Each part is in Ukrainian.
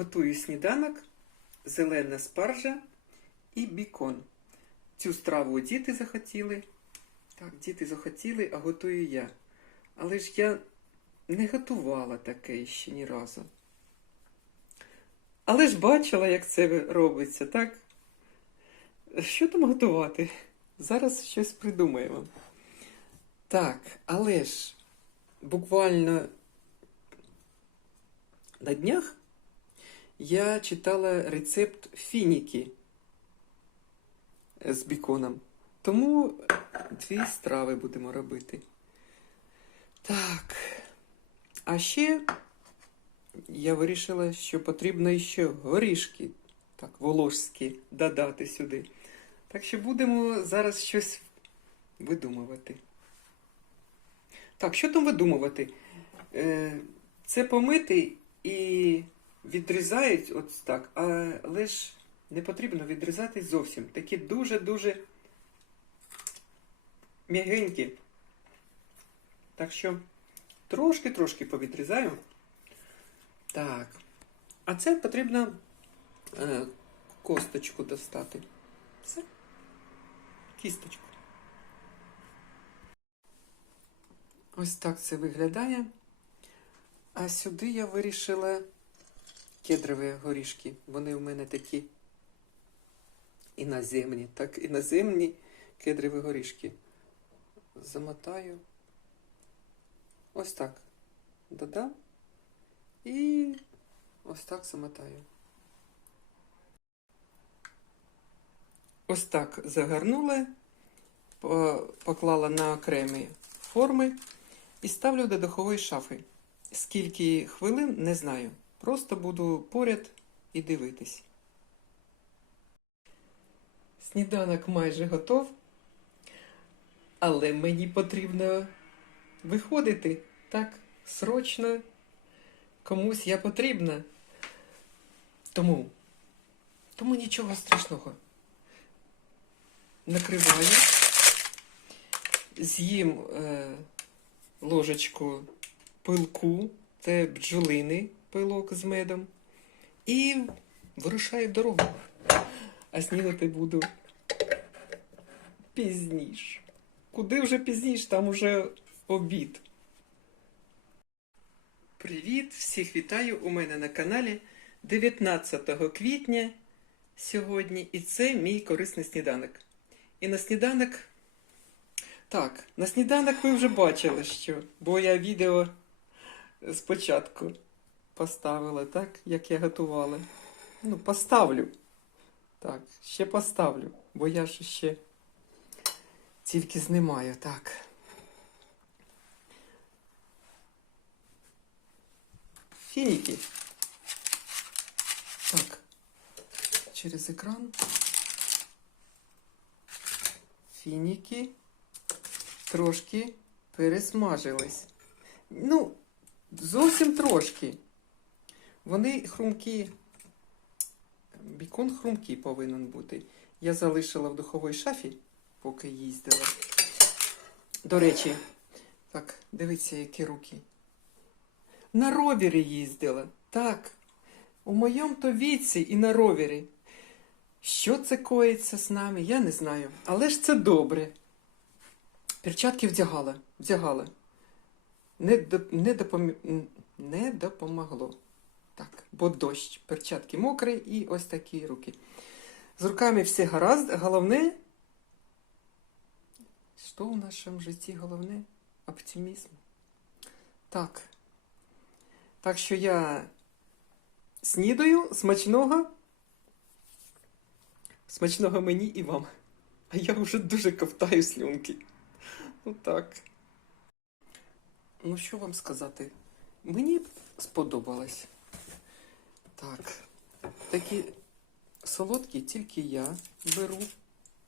Готую сніданок, зелена спаржа і бікон. Цю страву діти захотіли. Так, діти захотіли, а готую я. Але ж я не готувала таке ще ні разу. Але ж бачила, як це робиться, так? Що там готувати? Зараз щось придумаємо. Так, але ж буквально на днях я читала рецепт фініки з біконом. Тому дві страви будемо робити. Так. А ще я вирішила, що потрібно ще горішки, так, волошські, додати сюди. Так що будемо зараз щось видумувати. Так, що там видумувати? Е, Це помити і відрізають ось так, але ж не потрібно відрізати зовсім. Такі дуже-дуже м'ягенькі. Так що трошки-трошки повідрізаю. Так. А це потрібно е, косточку достати. Все. Кісточку. Ось так це виглядає. А сюди я вирішила кедрові горішки. Вони у мене такі іноземні. Так, іноземні кедрові горішки. Замотаю. Ось так. Додам. І ось так замотаю. Ось так загорнула, поклала на окремі форми і ставлю до духової шафи. Скільки хвилин, не знаю. Просто буду поряд і дивитись. Сніданок майже готов, але мені потрібно виходити так срочно. Комусь я потрібна. Тому, тому нічого страшного. Накриваю, з'їм е, ложечку пилку, це бджолини пилок з медом, і вирушаю в дорогу. А снідати буду пізніше. Куди вже пізніше, там уже обід. Привіт! Всіх вітаю у мене на каналі 19 квітня сьогодні, і це мій корисний сніданок. І на сніданок. Так, на сніданок ви вже бачили, що, бо я відео спочатку поставила, так, як я готувала. Ну, поставлю. Так, ще поставлю, бо я ж ще тільки знімаю, так. Фініки. Так, через екран. Фініки трошки пересмажились. Ну, зовсім трошки. Вони хрумкі. Бікон хрумкий повинен бути. Я залишила в духовій шафі, поки їздила. До речі, так, дивіться, які руки. На ровері їздила. Так. У моєму то віці і на ровері. Що це коїться з нами, я не знаю. Але ж це добре. Перчатки вдягала, вдягала. Не, доп- не, допомі... м, не допомогло. Так, бо дощ, перчатки мокрі і ось такі руки. З руками все гаразд. Головне, що в нашому житті головне? Оптимізм. Так. Так що я снідаю смачного. Смачного мені і вам. А я вже дуже ковтаю слюнки. Ну так. Ну, що вам сказати? Мені сподобалось. Так. Такі солодкі тільки я беру.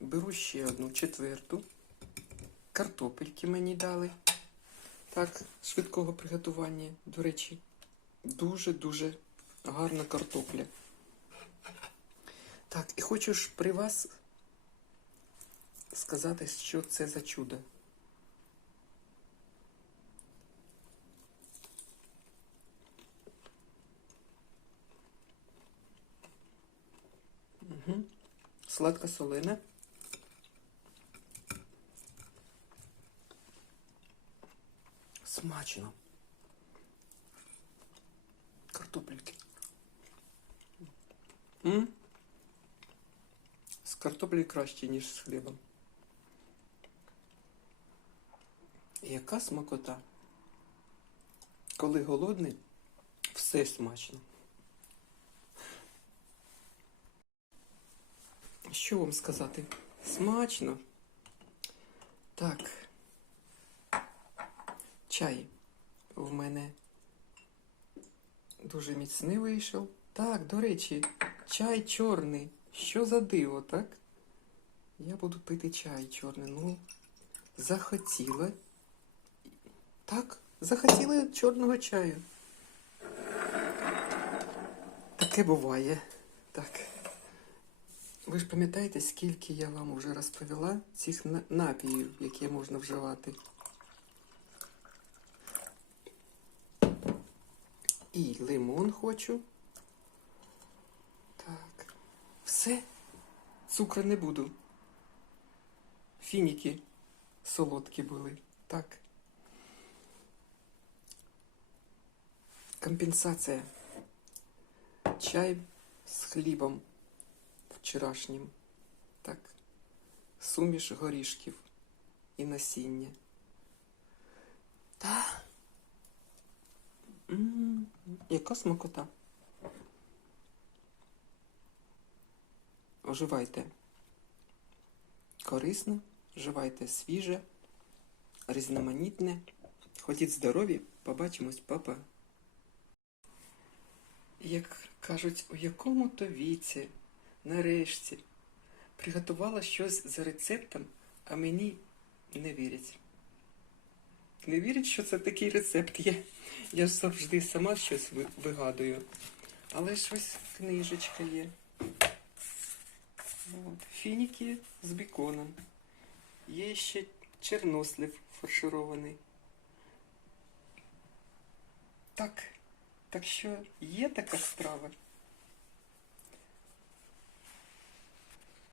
Беру ще одну четверту. Картопельки мені дали. Так, швидкого приготування. До речі, дуже-дуже гарна картопля. Так, і хочу ж при вас сказати, що це за чудо. Угу. Сладка солена. Смачно. Картопельки. М? З картоплею краще, ніж з хлібом. Яка смакота? Коли голодний, все смачно. Що вам сказати? Смачно. Так. Чай в мене дуже міцний вийшов. Так, до речі, чай чорний. Що за диво, так? Я буду пити чай чорний. Ну, захотіла. Так, захотіла чорного чаю. Таке буває. Так. Ви ж пам'ятаєте, скільки я вам вже розповіла цих на- напіїв, які можна вживати? І лимон хочу. Так. Все. Цукру не буду. Фініки солодкі були. Так. Компенсація. Чай з хлібом вчорашнім. Так. Суміш горішків і насіння. Та. Яка смакота. Вживайте корисно, вживайте свіже, різноманітне. Ходіть здорові, побачимось, папа. Як кажуть, у якому то віці, нарешті, приготувала щось за рецептом, а мені не вірять. Не вірять, що це такий рецепт є. Я ж завжди сама щось вигадую. Але ж ось книжечка є. От, Фініки з біконом. Є ще чернослив фарширований. Так, так що є така страва.